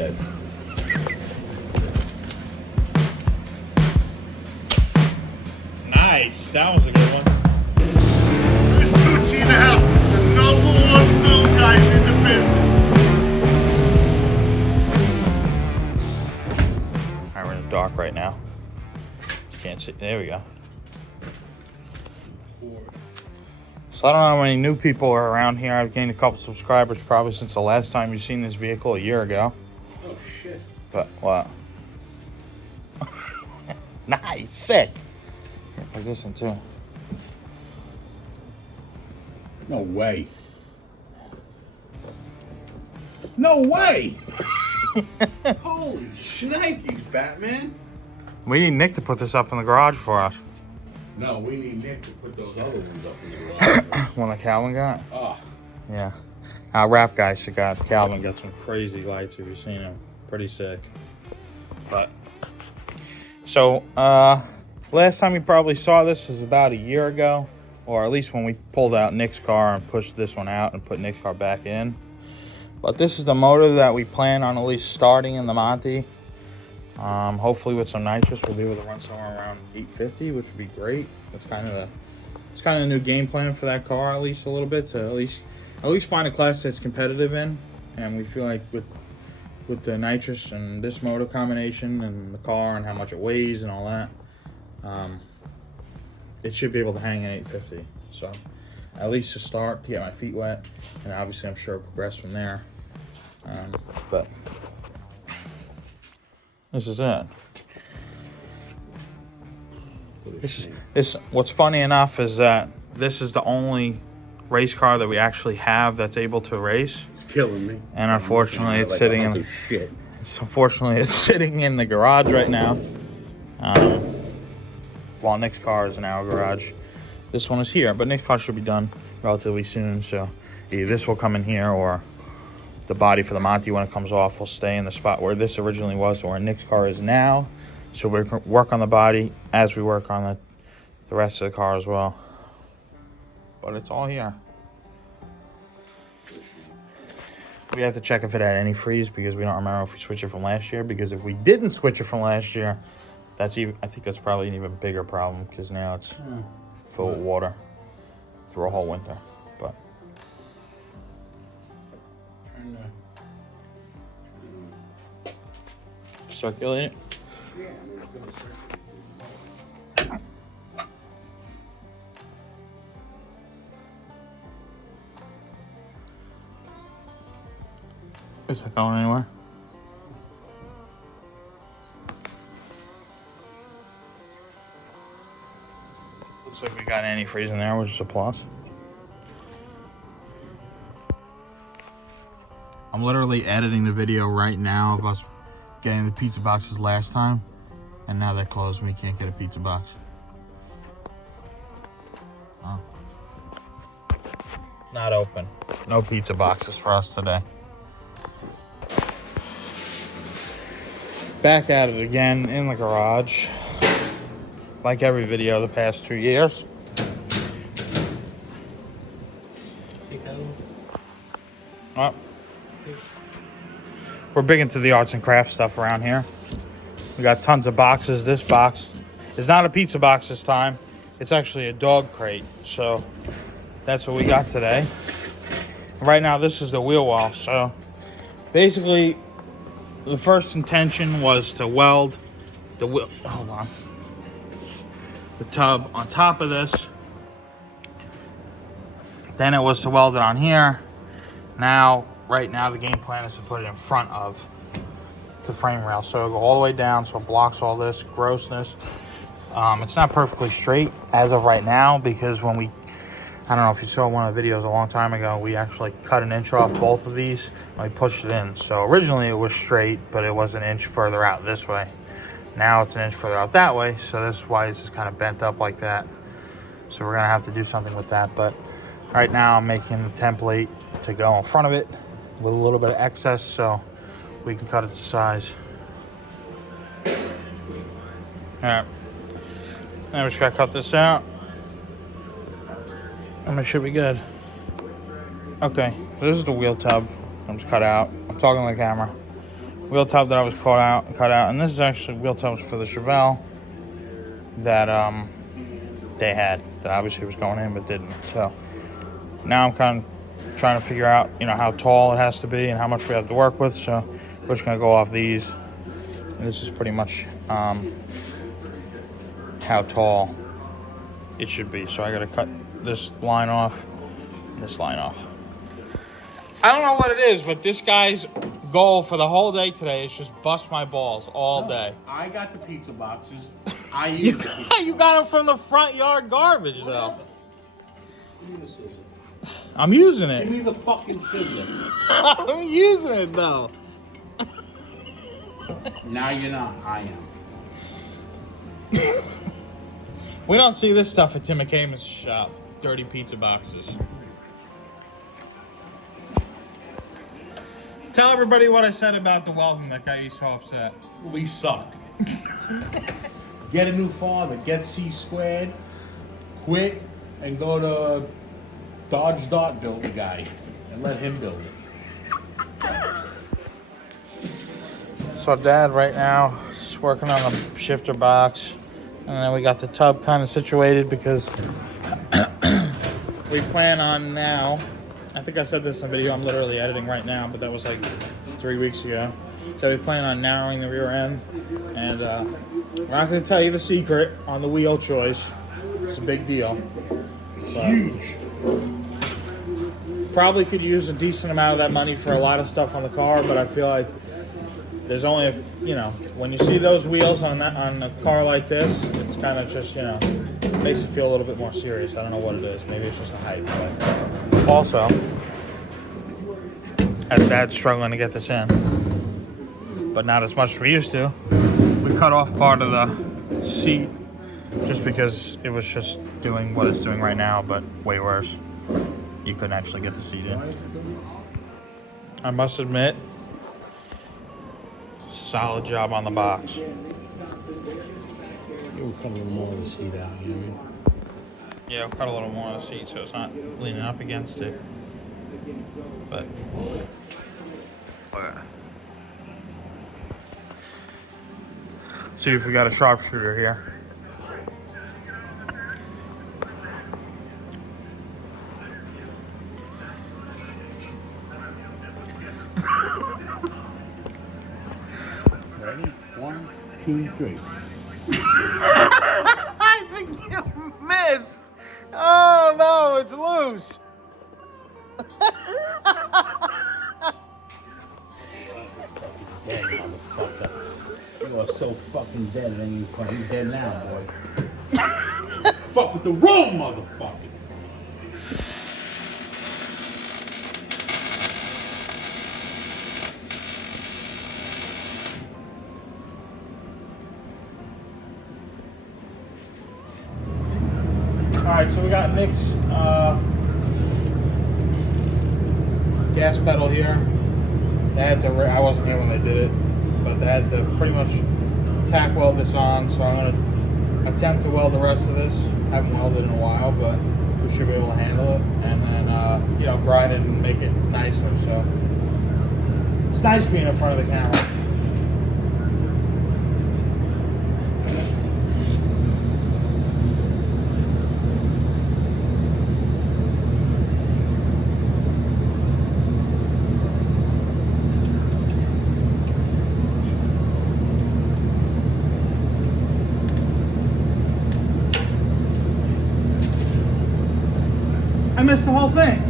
head. Nice, that was a good one. This Tucci in the house, the #1 film guys in the business. Alright, we're in the dark right now. Can't see. There we go. So I don't know how many new people are around here. I've gained a couple subscribers probably since the last time you've seen this vehicle a year ago. Oh shit. But what? Nice, sick. Here, like this one too. No way. No way! Holy shnikes, Batman. We need Nick to put this up in the garage for us. No, we need Nick to put those other ones up in the garage. One that Calvin got? Oh. Yeah. Our rap guy Calvin got some crazy lights if you've seen him. Pretty sick. But so last time you probably saw this was about a year ago, or at least when we pulled out Nick's car and pushed this one out and put Nick's car back in. But this is the motor that we plan on at least starting in the Monty. Hopefully with some nitrous we'll be able to run somewhere around 850, which would be great. It's kind of a new game plan for that car, at least a little bit, to at least find a class that's competitive in. And we feel like with the nitrous and this motor combination and the car and how much it weighs and all that, it should be able to hang at 850. So at least to start, to get my feet wet, and obviously I'm sure it'll progress from there. But this is it. What's funny enough is that this is the only race car that we actually have that's able to race. It's killing me. And unfortunately, it's sitting in. Shit. Unfortunately, it's sitting in the garage right now. While Nick's car is in our garage, this one is here. But Nick's car should be done relatively soon. So either this will come in here, or the body for the Monty, when it comes off, will stay in the spot where this originally was, or where Nick's car is now. So we work on the body as we work on the rest of the car as well. But it's all here. We have to check if it had any freeze, because we don't remember if we switched it from last year. Because if we didn't switch it from last year, I think that's probably an even bigger problem, because now it's full of water through a whole winter. But circulate it. Is that going anywhere? Looks like we got antifreeze in there, which is a plus. I'm literally editing the video right now of us getting the pizza boxes last time, and now they're closed and we can't get a pizza box. Oh. Not open. No pizza boxes for us today. Back at it again in the garage, like every video the past 2 years. Oh. We're big into the arts and crafts stuff around here. We got tons of boxes. This box is not a pizza box this time. It's actually a dog crate. So that's what we got today. Right now this is the wheel well. So basically the first intention was to weld the tub on top of this. Then it was to weld it on here. Right now the game plan is to put it in front of the frame rail. So it'll go all the way down, so it blocks all this grossness. It's not perfectly straight as of right now, because when I don't know if you saw one of the videos a long time ago, we actually cut an inch off both of these and we pushed it in. So originally it was straight, but it was an inch further out this way. Now it's an inch further out that way, so this is why it's just kind of bent up like that. So we're gonna have to do something with that. But right now I'm making the template to go in front of it with a little bit of excess, so we can cut it to size. All right, now we just gotta cut this out, and it should be good. Okay, this is the wheel tub. I'm just cut out. I'm talking to the camera. wheel tub that I was cut out, and this is actually wheel tubs for the Chevelle that they had, that obviously was going in but didn't. So now I'm kind of trying to figure out, you know, how tall it has to be and how much we have to work with. So we're just gonna go off these, and this is pretty much how tall it should be. So I gotta cut this line off and this line off. I don't know what it is, but this guy's goal for the whole day today is just bust my balls all day. I got the pizza boxes. I use the pizza You got them from the front yard garbage, though. Give me the scissor. I'm using Give it. me the fucking scissor. I'm using it, though. Now you're not. I am. We don't see this stuff at Tim McCamon's shop. Dirty pizza boxes. Tell everybody what I said about the welding that got you so upset. We suck. Get a new father. Get C-squared. Quit and go to Dodge Dot build the guy and let him build it. So Dad right now is working on the shifter box, and then we got the tub kind of situated because we plan on now. I think I said this in a video I'm literally editing right now, but that was like 3 weeks ago. So we plan on narrowing the rear end, and we're not going to tell you the secret on the wheel choice. It's a big deal. It's huge. Probably could use a decent amount of that money for a lot of stuff on the car, but I feel like there's only, you know, when you see those wheels on a car like this, it's kind of just, you know, makes it feel a little bit more serious. I don't know what it is. Maybe it's just the height. But also, as Dad's struggling to get this in, but not as much as we used to, we cut off part of the seat just because it was just doing what it's doing right now, but way worse. You couldn't actually get the seat in. I must admit, solid job on the box. You would cut a little more of the seat out, you know what I mean? Yeah, we'll cut a little more on the seat so it's not leaning up against it. But okay. See if we got a sharpshooter here. Ready? 1, 2, 3. I think you missed. Oh no, it's loose. Dead, motherfucker. You are so fucking dead, it ain't even funny. You dead now, boy. Fuck with the room, motherfucker. Alright, so we got Nick's gas pedal here. They had to, I wasn't here when they did it, but they had to pretty much tack weld this on, so I'm going to attempt to weld the rest of this. I haven't welded in a while, but we should be able to handle it, and then, you know, grind it and make it nicer, so. It's nice being in front of the camera. I missed the whole thing.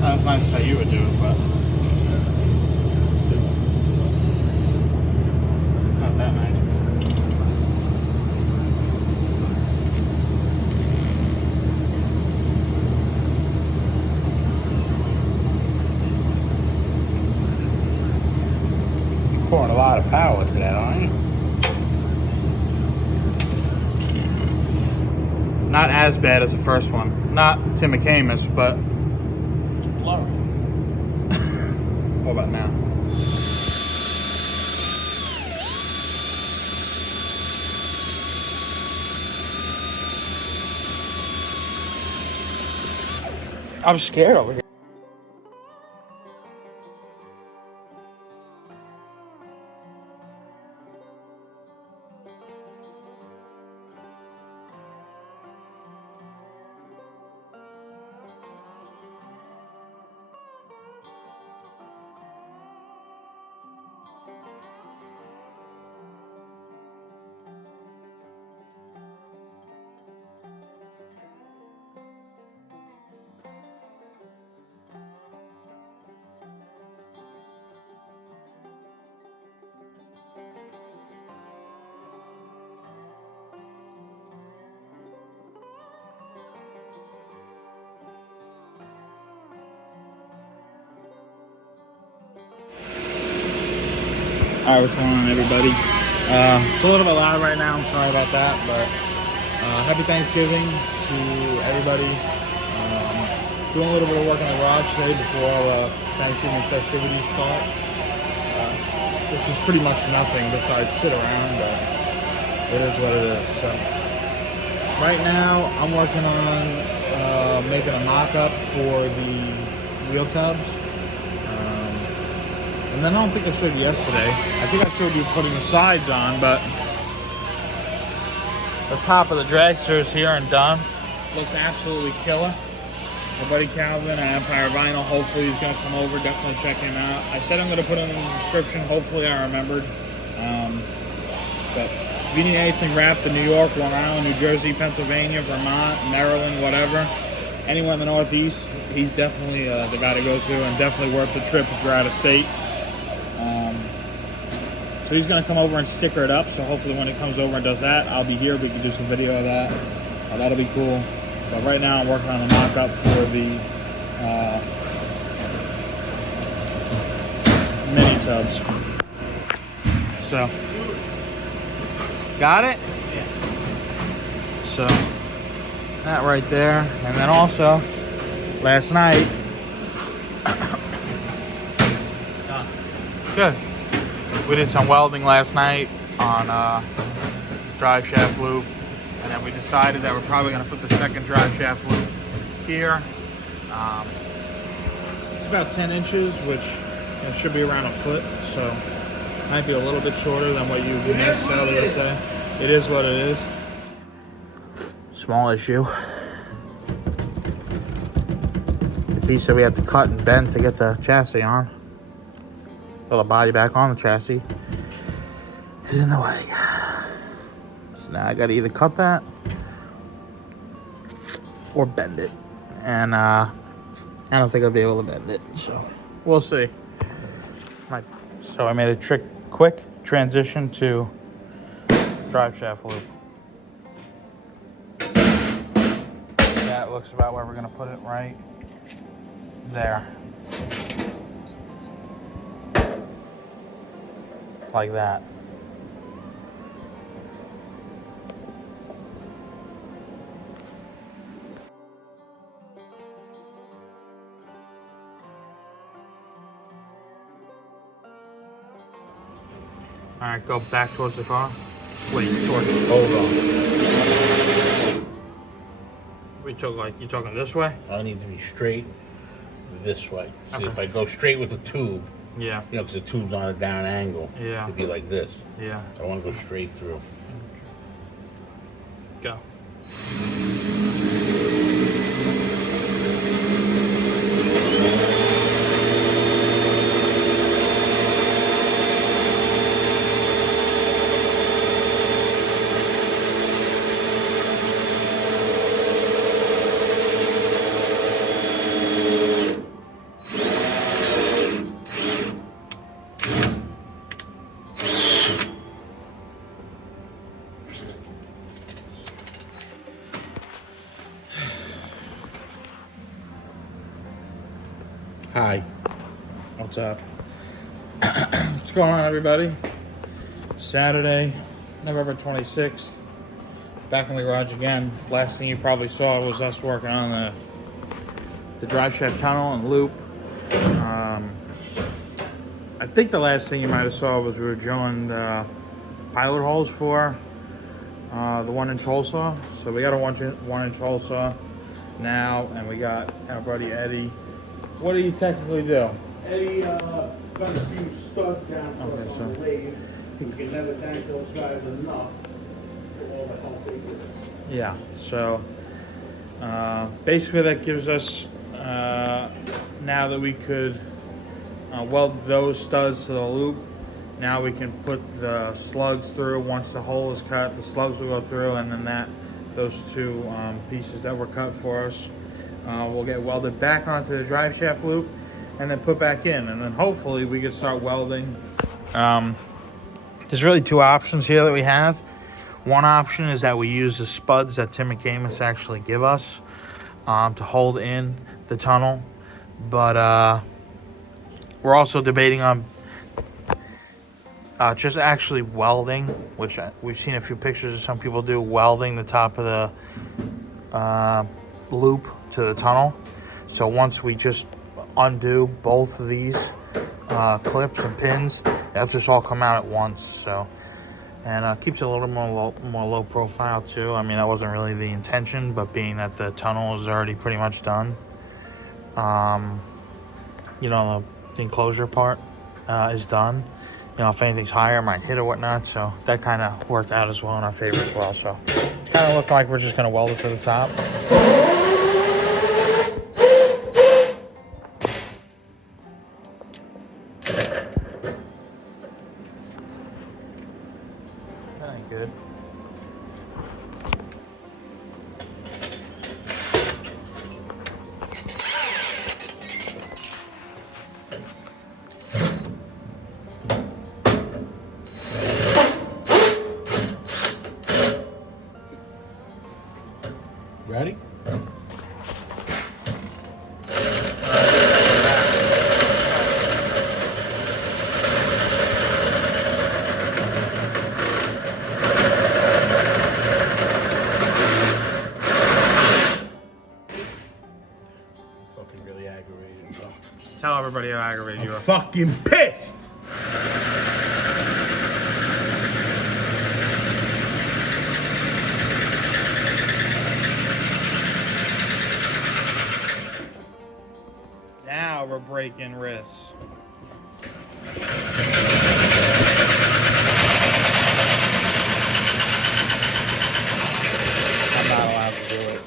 That's nice how you would do it, but Not as bad as the first one. Not Tim McCamus, but It's blurry. what about now? I'm scared over here. Alright, what's going on, everybody? It's a little bit loud right now, I'm sorry about that, but happy Thanksgiving to everybody. Doing a little bit of work in the garage today before Thanksgiving festivities start, which is pretty much nothing besides sit around, but it is what it is. So right now, I'm working on making a mock-up for the wheel tubs. And then I don't think I showed you yesterday. I think I showed you putting the sides on, but the top of the dragster is here and done. Looks absolutely killer. My buddy Calvin at Empire Vinyl, hopefully he's gonna come over, definitely check him out. I said I'm gonna put it in the description, hopefully I remembered. But if you need anything wrapped in New York, Long Island, New Jersey, Pennsylvania, Vermont, Maryland, whatever, anywhere in the Northeast, he's definitely the guy to go to, and definitely worth the trip if you're out of state. So he's gonna come over and sticker it up, so hopefully when he comes over and does that, I'll be here, we can do some video of that. That'll be cool. But right now I'm working on a mock-up for the mini tubs. So, got it? Yeah. So, that right there. And then also, last night, good. We did some welding last night on drive shaft loop, and then we decided that we're probably going to put the second drive shaft loop here. It's about 10 inches, which should be around a foot, so might be a little bit shorter than what you necessarily would say. It is what it is. Small issue. The piece that we had to cut and bend to get the chassis on. Put the body back on the chassis is in the way. So now I gotta either cut that or bend it. And I don't think I'll be able to bend it, so we'll see. So I made a quick transition to drive shaft loop. That looks about where we're gonna put it, right there. Like that. All right, go back towards the car. Wait, towards the hold on. You talking this way? I need to be straight this way. See, Okay. if I go straight with the tube, Yeah. you know, because the tube's on a down angle, Yeah. it'd be like this. Yeah. I don't want to go straight through. Go. Hi. What's up? What's going on, everybody? Saturday, November 26th. back in the garage again. Last thing you probably saw was us working on the drive shaft tunnel and loop. I think the last thing you might have saw was we were drilling the pilot holes for the 1-inch hole saw. So we got a 1-inch hole saw now, and we got our buddy Eddie. What do you technically do? Eddie got a few studs down for us on the lathe. We can never thank those guys enough for all the help they give us. Yeah, so basically that gives us, now that we could weld those studs to the loop, now we can put the slugs through. Once the hole is cut, the slugs will go through, and then those two pieces that were cut for us will get welded back onto the drive shaft loop and then put back in, and then hopefully we can start welding. There's really two options here that we have. One option is that we use the spuds that Tim McCamus actually give us to hold in the tunnel, but we're also debating on just actually welding, which we've seen a few pictures of some people do, welding the top of the loop to the tunnel. So once we just undo both of these clips and pins, they'll just all come out at once. So, and keeps it a little more low profile too. I mean, that wasn't really the intention, but being that the tunnel is already pretty much done, you know, the enclosure part is done. You know, if anything's higher, it might hit or whatnot. So that kind of worked out as well in our favor as well. So it's kind of looking like we're just going to weld it to the top. That ain't good. Ready? Fucking really aggravated, bro. Tell everybody how aggravated you are. Fucking pissed! Now we're breaking wrists. I'm not allowed to do it.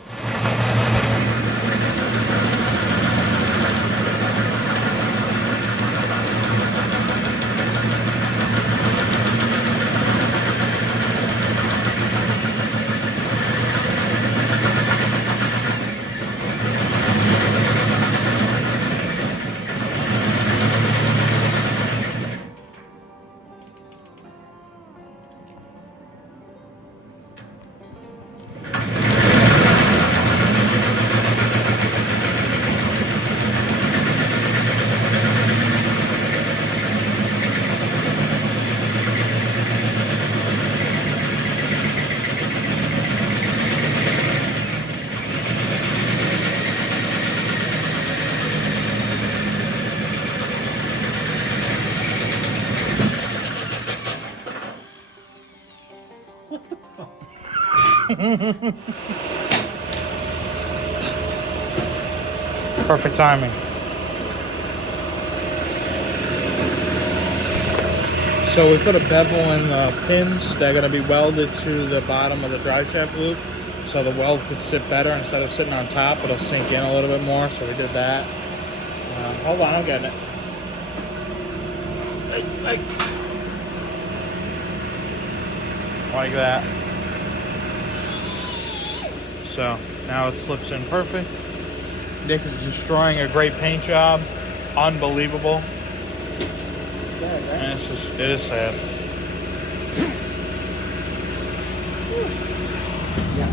Perfect timing. So we put a bevel in the pins. They're going to be welded to the bottom of the drive shaft loop, so the weld could sit better. Instead of sitting on top, it'll sink in a little bit more. So we did that. Hold on, I'm getting it. Like that. So now it slips in perfect. Nick is destroying a great paint job. Unbelievable. Sad, right? And it is sad. Yeah.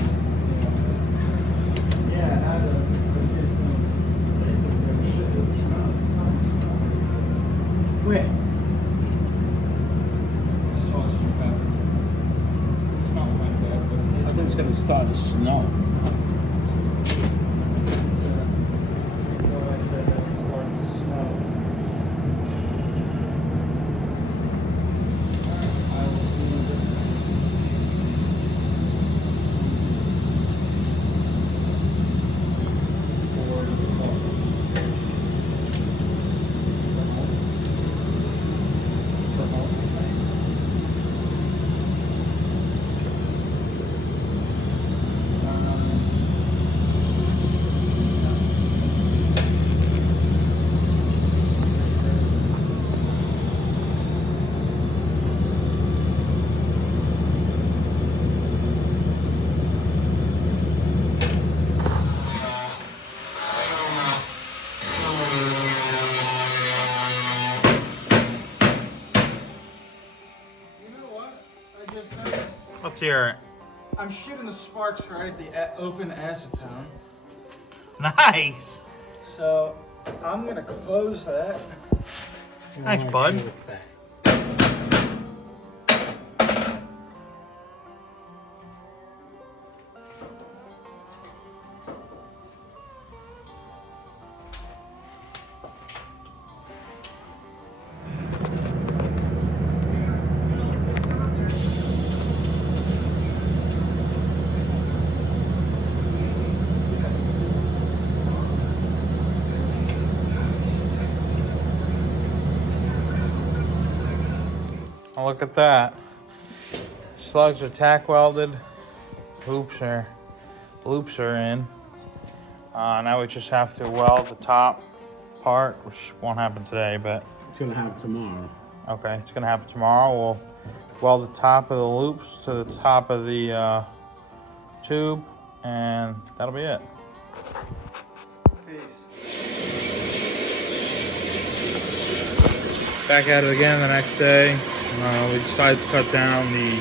Where? I thought you said it was Snow. Let's hear it. I'm shooting the sparks right at the open acetone. Nice. So I'm gonna close that. Thanks, bud. Oh, look at that. Slugs are tack welded. Loops are in. Now we just have to weld the top part, which won't happen today, but It's gonna happen tomorrow. okay, it's gonna happen tomorrow. We'll weld the top of the loops to the top of the tube, and that'll be it. Peace. Back at it again the next day. We decided to cut down the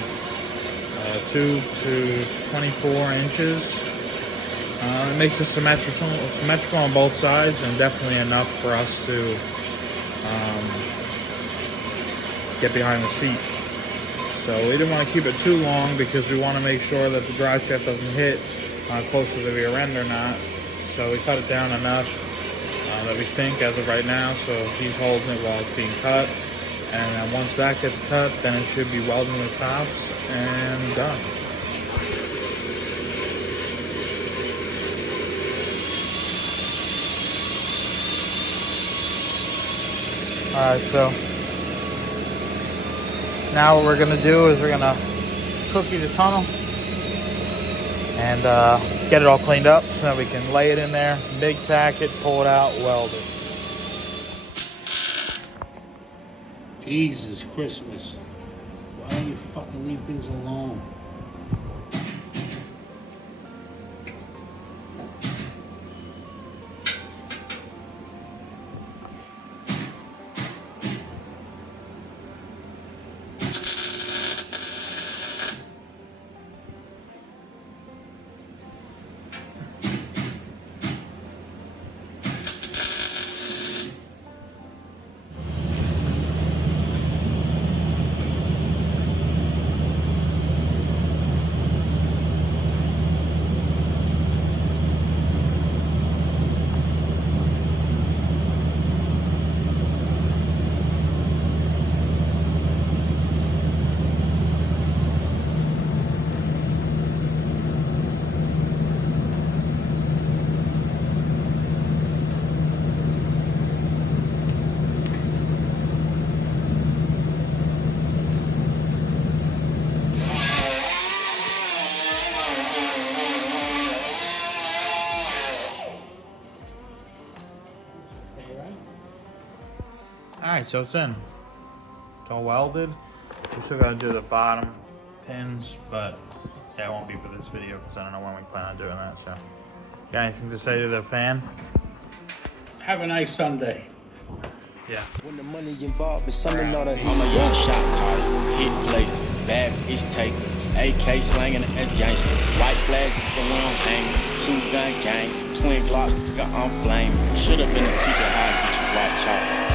tube to 24 inches. It makes it symmetrical on both sides, and definitely enough for us to get behind the seat. So we didn't want to keep it too long because we want to make sure that the drive shaft doesn't hit close to the rear end or not. So we cut it down enough that we think as of right now. So he's holding it while it's being cut. And then once that gets cut, then it should be welding the tops and done. Alright, so now what we're gonna do is we're gonna cookie the tunnel and get it all cleaned up so that we can lay it in there, big tack it, pull it out, weld it. Jesus Christmas. Why don't you fucking leave things alone? Alright, so it's in. It's all welded. We still gotta do the bottom pins, but that won't be for this video because I don't know when we plan on doing that. So, got anything to say to the fan? Have a nice Sunday. Yeah. When the money involved, it's something not a hit. I'm a young shot caller, hit placer, bad bitch taker, AK slanging as gangster, white flags the round hanging, 2-gun gang, twin Glocks, I'm flaming. Should've been a teacher, how I get you white chalk.